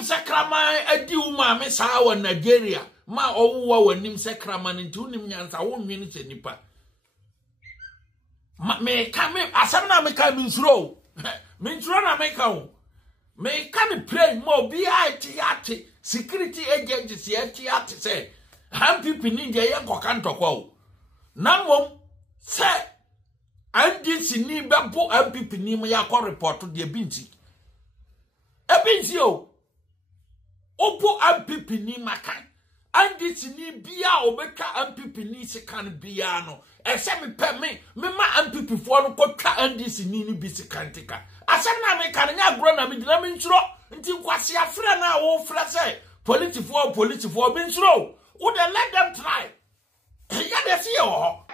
Wam Sakraman adi uma me saa wa Nigeria ma owuwa wanim Sakraman nti unim nyansa wo nwini che nipa me ka me asam na me ka minsuro na me ka wo me ka me pray mo bi ati security agencies ati say MPP ninja ye koka ntokwa wo na mom say NDC ni bebo MPP ni mo ya ko report de binti o opo MPP ni makan NDC ni bia obeka MPP ni sekan bia no ese me pe me ma MPP fo no kotwa NDC ni bi sekan tika asem na me kan nya agro na me dina me nsuro nti kwase afra na wo fra say politifo bi nsuro wo dey let them try ya dey see o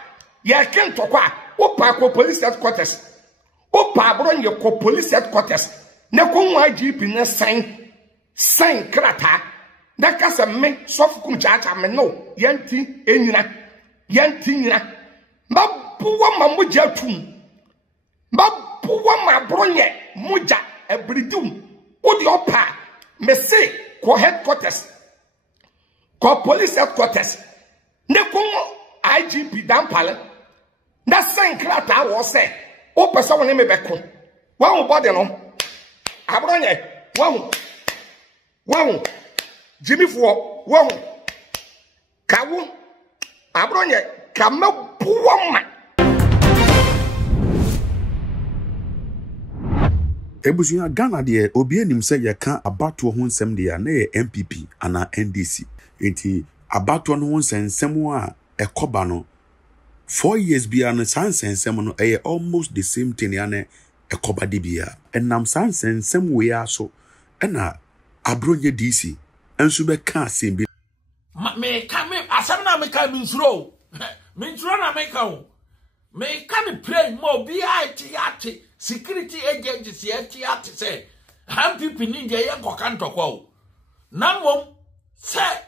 ya ken tokwa wo pa ko police headquarters wo pa bro nye ko police headquarters ne ko nwa GP na sign krata da kasa me sofukum chacha me no yanti nyina babuwa ma moja tum babuwa ma bronye moja ebridum odi opa me say ko headquarters ko police headquarters ne ko IGP dampale na sign krata wo say o pesa woni me beko wa wo body no abronye wahu Jimmy Fo wahu kawu abronye kamabuwama Ebusuya Ghana de obi anim se yeka abato ho nsem de ya na ye MPP ana NDC enti abato no ho nsem a ekoba no 4 years bia no sansensem no almost the same thing ya na ekoba de bia enam sansensem we aso ena abronye DC enso be ka sembi me ka me asam na me ka minsuro na me ka wo me ka me pray mo bi ati security agencies ati say MPP ninja ye koka ntokwa wo na mom say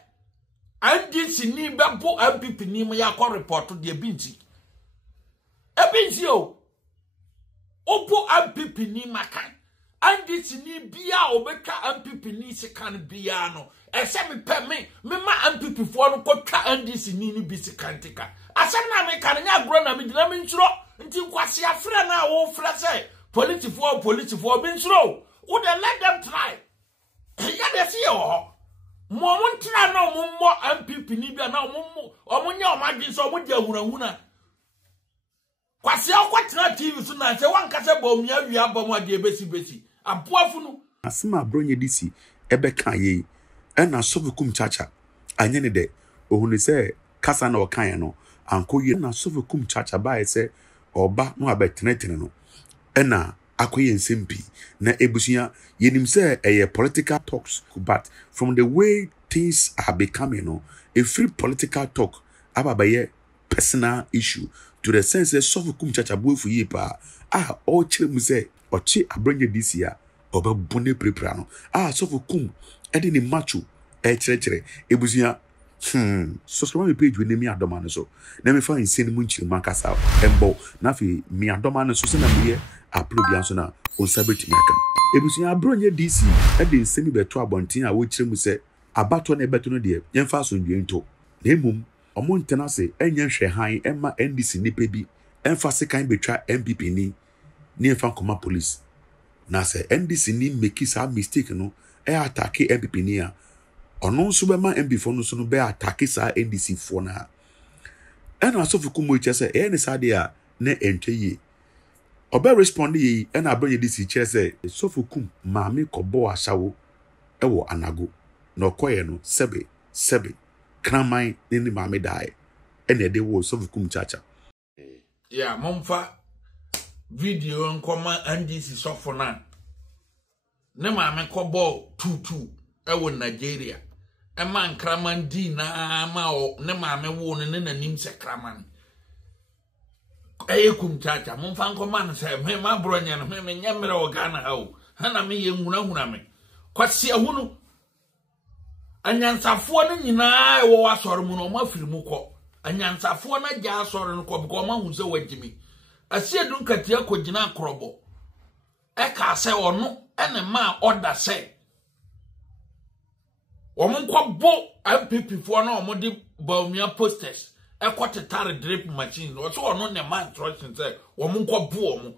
NDC ni bebo MPP ni mo ya ko report de binti o opo MPP ni makan NDC ni bia obeka MPP ni sekan bia no ese me pe me ma MPP fo no kotwa NDC ni bi sekan tika asem na me kan nya agro na me dina me nsuro nti kwase afra na wo fra say politifo bi nsuro wo dey let them try ya dey see o mo ntra na mo MPP ni bia na mo nya o madin so mo dia hunahuna kwase akwatra TV so na se wankase ba omia wi abom ade besi aboafu no asema bronye DC ebeka ye ena sofukum chacha anye ne de ohunu se kasa na okan no anko ye na sofukum chacha ba ese oba no abetenetene no ena akoye nsempi na ebusuya yenim se eye political talks but from the way things are becoming no a free political talk ababaye personal issue to the sense that sofukum chacha boefu ye pa o chiremu se ochi abronye DC ya obabune prepare no sofukum ede ni macho chere ebusuya subscribe my page with me adoma no so na me fa insane mu nchiri mankasa embo na fi me adoma no so se na me upload yan so na on sabeti nyaka ebusuya abronye DC ede insane beto abontin a wo chiremu se abato na beto no de yemfa so ndwento na emum omo ntena se enye hwe han emma NDC nipa bi emfa se kan betwa MPP ni emfa koma police na se NDC ni make sa mistake no attack MPP ni a ono nso be ma MPP fo no so no be attack sa NDC fo na ena asofukum mo che se ne sa de a na entwe obe respond yi ena abronye DC che se sofukum maame kobo asawo ewo anago na okoye no sebe kramai ni maame dai ene de wo sofukum chacha ya momfa video nkoma NDC sofo na ne maame kobo tutu ewo Nigeria ema nkraman di na ma o ne maame wo ne nanim se kraman kum chacha momfa nkoma na se me ma bronya no me nyamre o Ghana hawo hana me ye hunahuna me kwase ahunu anyansafo no nyina wo asore mu no ma firi mu kɔ anyansafo na gya asore no kɔ biko ma hu se wagimi asiedun katia kɔgina akrobo ka se ono ene ma order se Omunkwa bo MPP for no omode Baumia posters. Tare drip machine. Also on the man instruction say omunkwa bo omu.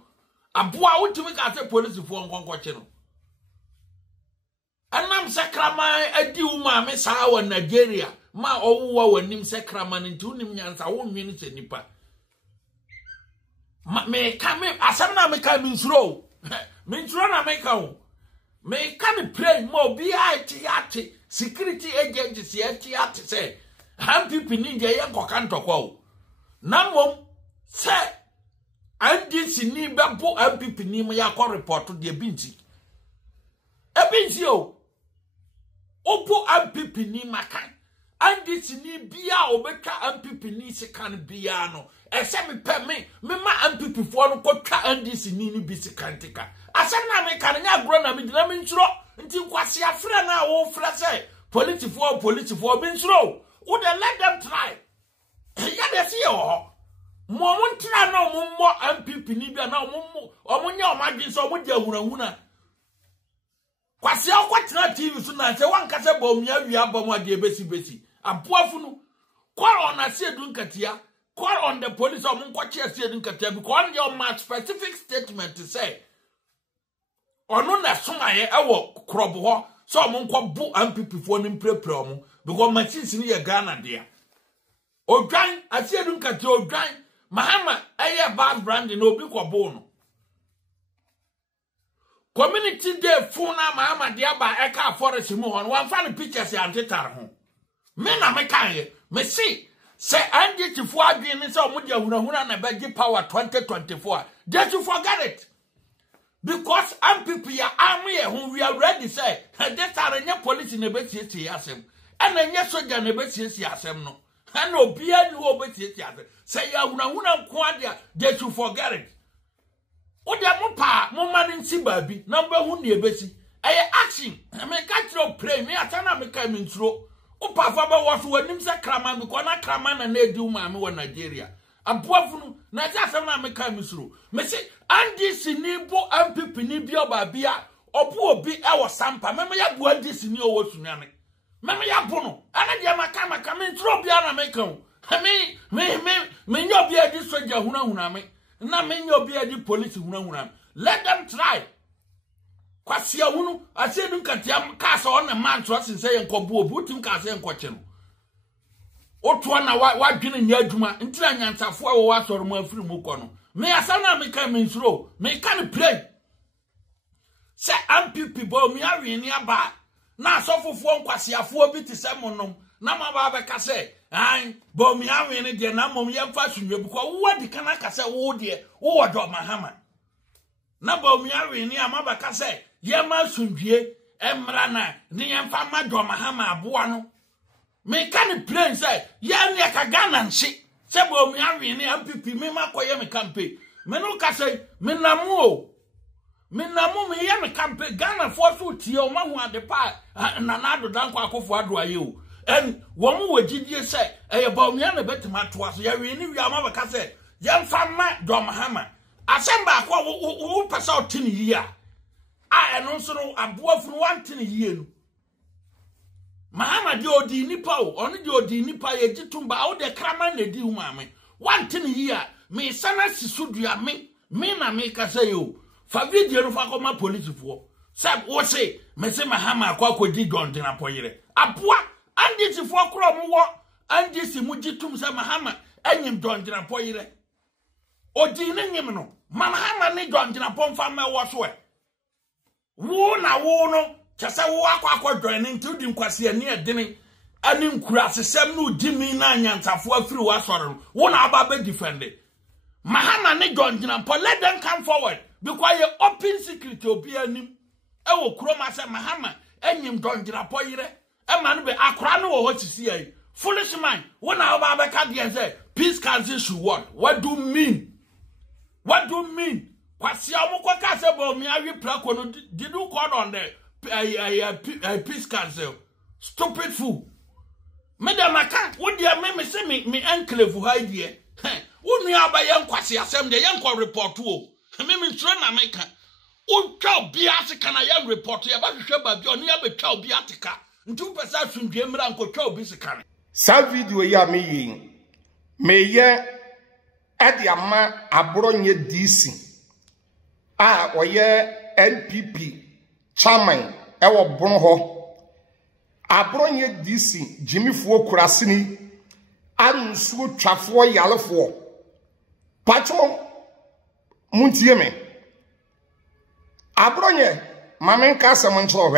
Aboa wotimi ka say police for nkwankwa che no. Anam sakrama adi uma me saa wa Nigeria ma owuwa wanim sakrama nti unim nyansa wo nwini che nipa. Me kame asam na me ka minsuro. Minsuro na me ka wo. Me can pray more be ati security agencies ati say MPP ninja yan kokanto kwa na mom say NDC ni bebo MPP ni mo ya ko report de binti o opo MPP ni makan NDC ni bia obeka MPP ni se kan bia no ese me pe me ma MPP fo no ko twa NDC ni bi se kan tika asem na me kan nya agro na me dina me nturo nti kwase afra na wo fra say police for be nturo wo dey let them try ya dey see o mo ntra na mo MPP ni bia na mo nya o madwin so mo di ahunahuna kwase akwatena TV so na say wan kase ba omia wi abam ade besi aboafunu call on Asiedu Nkatia, call on the police or Munkochi Asiedu Nkatia because your my specific statement to say or no na sumaye ewo krobo so Munko bu MPP for nim prepare mu because machines ni ye Ghana there odwan Asiedu Nkatia odwan Mahama eye bad brand no obi kwabo no community day phone na Mahama dia ba eka forest mu hon wan fa no pictures ya antetar ho me na me kan me see say NDC for adwin say omudi ahunahuna na bagi power 2024 did you forget it because MPP ya army who we are ready say this are nye police na be tie asem and nye soldier na be tie asem no and obi ani wo be tie asem say ya ahunahuna nko ade did you forget it o de mo pa mo mani nsi baabi na mba hu ne ebesi eye action me ka tro pray me atana me ka me ntro Upa faba wasu wanim se kraman because na kraman na edi umame wa Nigeria. Aboafunu na ja asem na meka misuru. Me se NDC ni bo MPP ni bia ba bia obu obi e wo sampa. Me ya bo NDC ni owo sunyane. Me ya bo no. Ana dia maka me ntro bia na meka o. Me nyo bia di soja hunahuna me. Na me nyo bia di police hunahuna. Let them try. Kwasia hunu Asiedu Nkatia ka so on man trust say enkobu obutim ka say enkoche no oto na wadwene nya adwuma ntira nyansafo a wo wasoro mu afiri mu kɔ no me asana me ka me nsuro me ka ne pray say MPP bo mi awe ni aba na asofofo nkwasiafo bi ti se monom na ma ba be ka say an bo mi awe ni de na mom ye fa sunwe bu ko wo di kana ka say wo de wo wodo Mahama na bo mi awe ni amaba ka say Yema sunwie emrana ni yemfa madwo Mahama aboa no me kan plan say ye ne ka Ghana nchi se bo mi awe ni MPP me makoye me campaign me no ka say me namu me ye me campaign Ghana for so tie o ma hu ade pa na na do dan kwa akofo ado aye o en wo mu wagidie say e bo mi na betima to aso ye we ni wi amaba ka say yemfa madwo Mahama asemba akwa wo pesa otini yi a eno so no aboafunu wantene yie no Mahama de odi nipa o ono de odi nipa ye gitumba wo de kraman na di humame wantene yie a me sana sisudua me na me ka say o fa video no fa koma police fo sab wo say me say Mahama akodi dondena poyere aboa andisi fo kro mo wo andisi mu gitum say Mahama anyim dondena poyere odi ne nyim no Mahama ne dondena pomfa ma wo so wo na wo no chese wo akwa join nti di nkwase ani edene ani nkura asesem no di mi na anyansafo afiri wo asore wo na aba be defend Mahama ne dondena po let them come forward because you open secret obi anim e wo kroma se Mahama anyim dondena po yire e ma no be akora no wo sisi ai foolish man wo na aba be ka de say peace council should what do you mean Kwasi amukwa ka se bo mi awi plako no did you call on the peace council stupid fool me da maka wo dia me se me enclave ha die wo nu aba ye nkwasi asem de ye nkwa report wo me tro na meka wo twa obi ase kana ye report ye ba hwehwe ba bi onu ya betwa obi ateka ntu pesa asundwe mra nkotwa obi sikane sa video ya me yin me ye ade ama abronye DC a oye NPP chairman ewo bon ho abronye DC jimifuo kurasini ansuo twafo yalefo pacho muntie me abronye mamen ka asem nchoro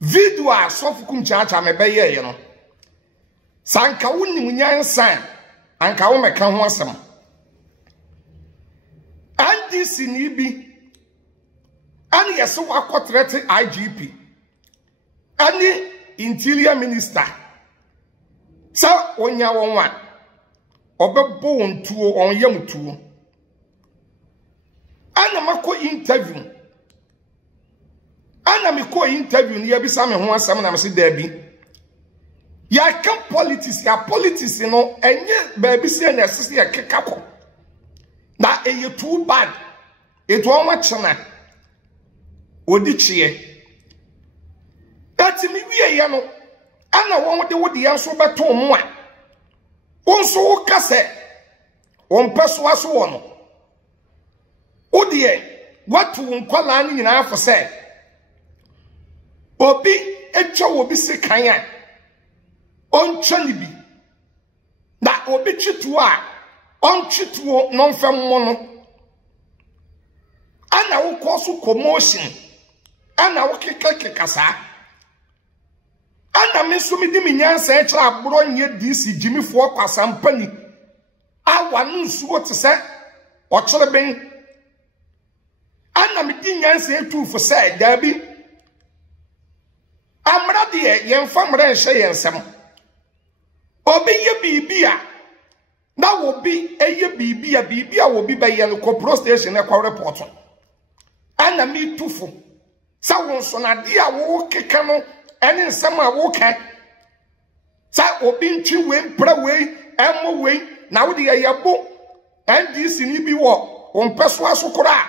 video a sofukum chacha me beye ye no sanka wonni nyansan anka wo meka ho asem NDC ni bi ani yeso akotrete IGP ani interior minister sa onya wonwa obebo wontuo onyam tuo ana mako interview ana me ko interview ni yabisa me ho asem na me se da bi ya kan politics no enye ba bi se na sese ya kekako na eye too bad eto onwa chena odi chie ati mi wie ye no ana won de wodi yanso beto mo a wonso wo kase won peso aso wo no odi e watu nkwala ni nyina afo se obi etwa obi se kan a onchani bi na obi chitu a onchituo no mfem mo no ana wo koso commotion ana wo kekasa ana me so me di minyansa e kira abro nye DC jimifo kwasampani awa nsuo te se o kire ben ana me di nyansa etufo se da bi amra de yemfa mra nhye yensem obi ye bibia na wobi eye bibia wobi be ye no pro station e kwa report ana me tufo sa wonso na dia wo keka no ene nsem a wo ka sa obi nchi we mpra we emo we na wo de yebo NDC ni bi wo onpeso asokora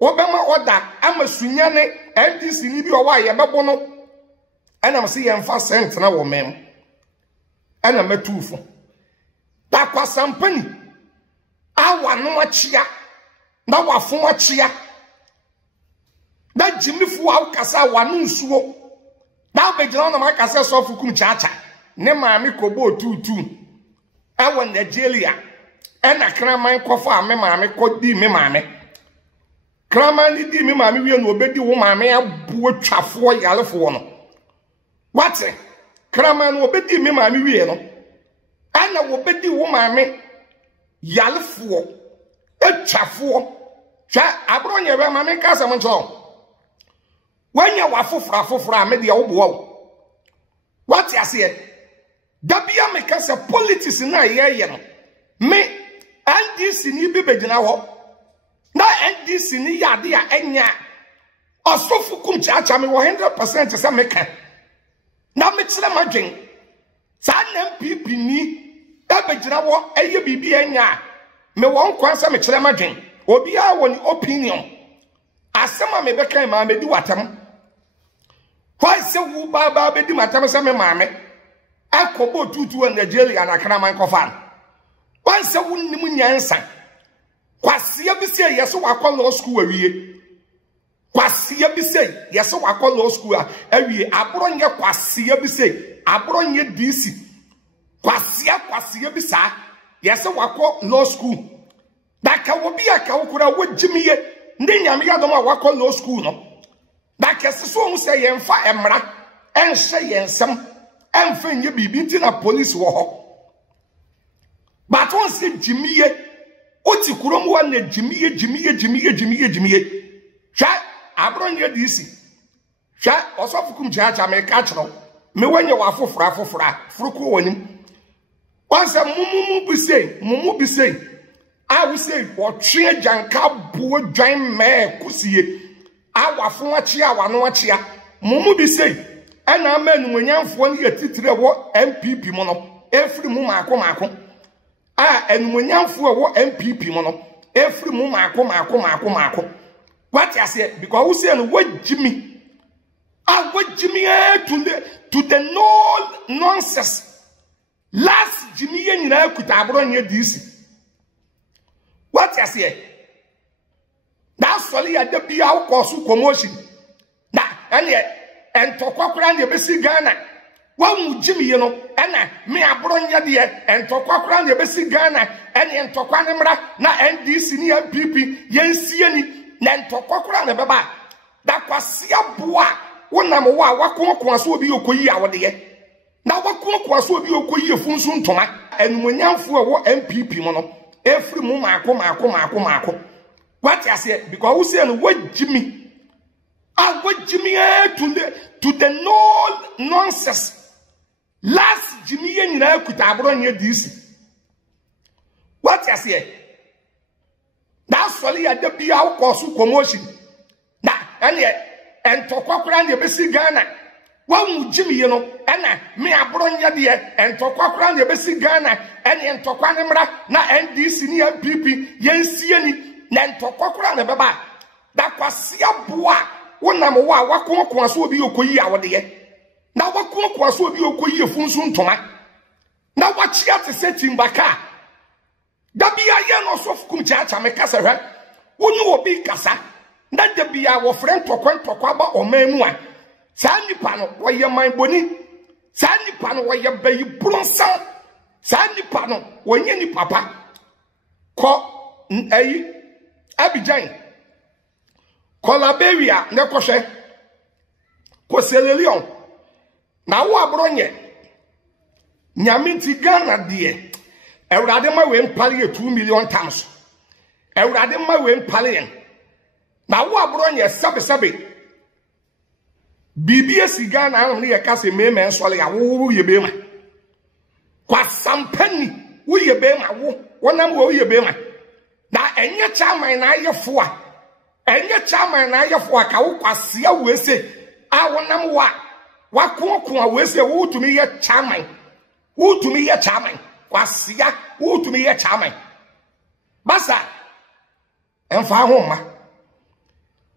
obema oda amasunya ne NDC ni bi wo aye bebo no ana mse yemfa sent na wo mem ana matufo da kwasampani awa no achia na wafo achia da jimifu awu kasa wanu nsuo da begina na makasa sofukum chacha ne maami kobo tutu ewo Nigeria ena kraman kofa me maami kodi me maami kraman ni di me maami wie no obedi wo maami abu atwafo yalefo no wate kraman no obedi me maami wie no ana wo bedi wo maami yalefo atwafo twa abronye be maami kasa mo ncho wanya wafofra me de wo what you say dabia me ka se politics na ye no me NDC ni bi begina ho na NDC ni yade a enya osofukum chacha me 100% se me ka na me kire madwen sa na MPP ni e begina ho eye bibi enya me won kwan se me kire madwen obi a woni opinion asema me be kan ma me di watam why say wu baba be di matam se me maame akobo tutu en Nigeria na kraman kofan why say wu nim nyansa kwase bi se yeso wakọ law school awie kwase bi se yeso wakọ law school awie abronye kwase bi se abronye DC kwase bi sa yeso wakọ law school daka wo bi aka wo kura wo jimiye ndi nyame ya doma wakọ law school no da kese so hu se yemfa emra enhye yensem emfenye bibi nti na police wo ho but won se jimiye oti kurom wa na jimiye hwa abronye DC hwa osofukum chacha me ka kiro me wanye wa afofra furuko wonim wansa mumu bi sei a we say wo twe janka buo dwan me kusie awafo achia wano achia mumu bi sei ana amanu monyamfo ne yatitire wo MPP mo no efri mu maako a enumonyamfo wo MPP mo no efri mu maako what you say because we say no wajimi I want Jimmy to the no nonsense. Last Jimmy and I could have run your DC. What you say? That's only at the be our course commotion. Now, and yet, and to walk around the basic Ghana. One Jimmy, you know, and me a bronya dear, and to walk around the basic Ghana, and to Quanamra, na NDC near PP, yen see any, nan to walk around the baba. That was Sia Bois. One number one, what conquest will be your quay our dear. Now, what conquest will be your quay funsun toma, and when young for MPP mono, every Marco. What I said, because who said, what Jimmy? I want Jimmy to the no nonsense. Last Jimmy and I could have run your DC. What I said? That's only at the be our course commotion. Now, and yet, and to walk around the basic Ghana. One Jimmy, you know, and me a bronya dear, and to walk around the basic Ghana, and to Quanamra, na NDC near PP, yen see any, nan to walk around the baba. That was Sia Bois. One number one, what conquest will be your quay our dear. Now, what conquest will be your quay funsun toma. Now, what she had to say to Baka? That be a young or soft kumchacha, make us a who know be Cassa. That there be our friend to Quantocaba or Memua. Sandy Pano, where your mind bonny. Sandy Pano, where your baby bronson. Sandy Pano, when any papa. Call Abidjan. Colaberia, Necoshe. Coselelion. Now, what bronye? Nyamiti Ghana, dear. Euradema win pally 2 million times. Euradema win pally. Now, what bronye sabi. BBS Ghana only a case me man swallow a woo ye bema. Quite some penny, woo ye bema, one number woo ye bema. Now, and your charm and I your four. And your charm and I your four, Kawasia will say, I want number what Kukua will say, woo to me a charming. Woo to me a charming. Wasia, woo to me a charming. Bassa and far home.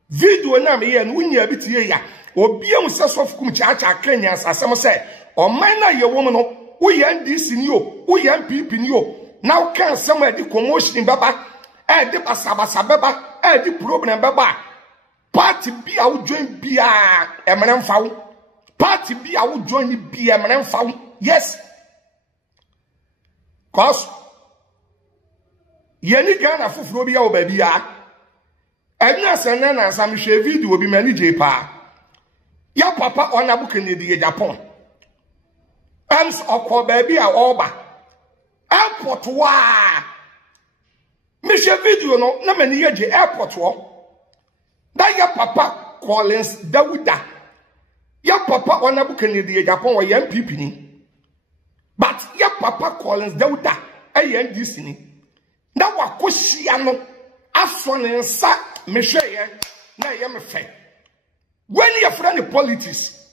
Video na me and win your bit here. Or be a source of Kumchacha Kenyans, as some say, or minor your woman, we end this in you, we end people in you. Now can somewhere the commotion in Baba, add the Basabasa Baba, add the problem Baba. Party be out join be a eminent found. Party be out join be eminent found. Yes. Cause Yenny Ghana for Flobia baby. And yes, and then as I'm sure video will be managed pa. Ya papa on a book in the Japan. Ems or baby a oba. Airport wa. Misha video no many years airport wa. That ya papa Collins Dawida. Ya papa on a book in the Japan or young people. But ya papa Collins Dawida a young Disney. Now what Koshiano Afron and Sa Misha na yam fe. When your friend of politics,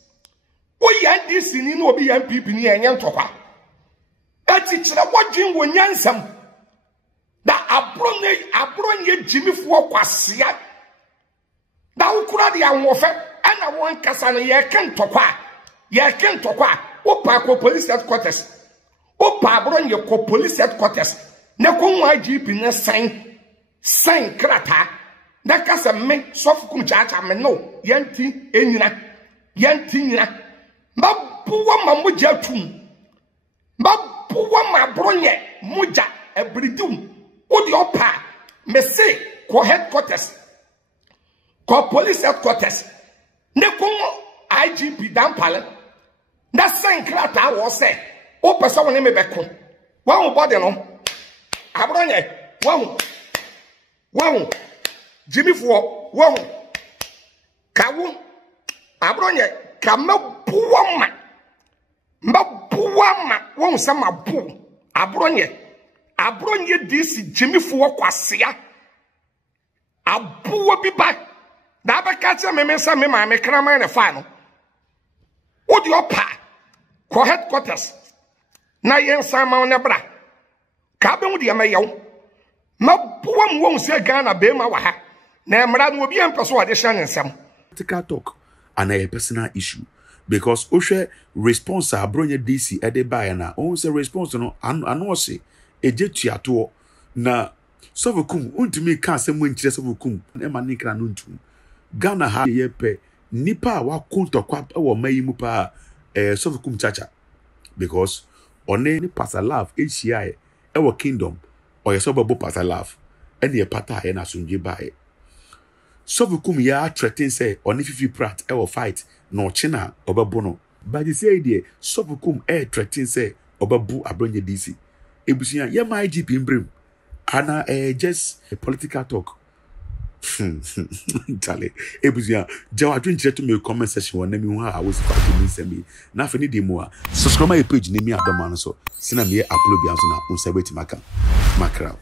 we had this in no be people near young topa. A teacher watching when yansam that abron ye Jimmy for Quasia. Thou could have warfare and I want Cassana ye can't topa. Ye can't topa. Opa police headquarters. Opa abron your police headquarters. Nakon YGP na sign krata. That case me soft kumchacha me no yanti enyina mabuwa mamuja tum mabuwa mabronye muja ebridum odi opa me say ko headquarters ko police headquarters ne ko IGP dampale that sign krata wo say o person woni me beko wa body no abronye wa Jimmy for one Kawu Abronye Kamapuama Mapuama won't some abu Abronye this Jimmy for Quasia Abu will be back. Dabacatsa Memesa Mema me crama in the final. What your pa? Co headquarters. Na yen sama on the bra. Cabin with your mayo. Mapuam won't say Ghana Bema waha. Na mrad will be en persuasion in some. Political talk and a personal issue. Because Oshe response a bronye DC ede buy na on say response no ano say eje tuato na sovokum untumi ka asem nkyire sovokum e ma nikra no ntum Ghana ha ye pe nipa wa kontokwa e wo mayi mu pa sovokum chacha because one ni Pastor Love HCI e wo kingdom or ye sobo Pastor Love e ne pata e na sunje bae sovokum ya threaten say oni fifi prat e wo fight no china obabono but you say there sovokum threaten say obabu abronye DC ebusia ye my IGP mbrim ana just a political talk Charlie ebusia jawa twinchire to me comment section wona mi hu a was fight me semi na fa ni demo a subscribe my page ni mi adoma no so sina me upload bia so na unsa beti maka makra